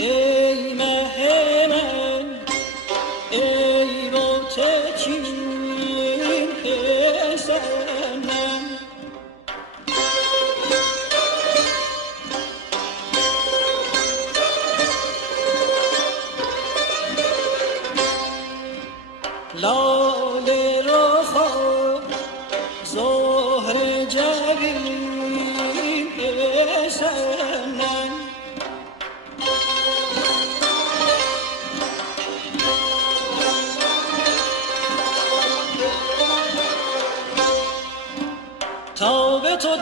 ای مه من ای متکین پسرم لاله رخا زهر جبین پسرم تا به تو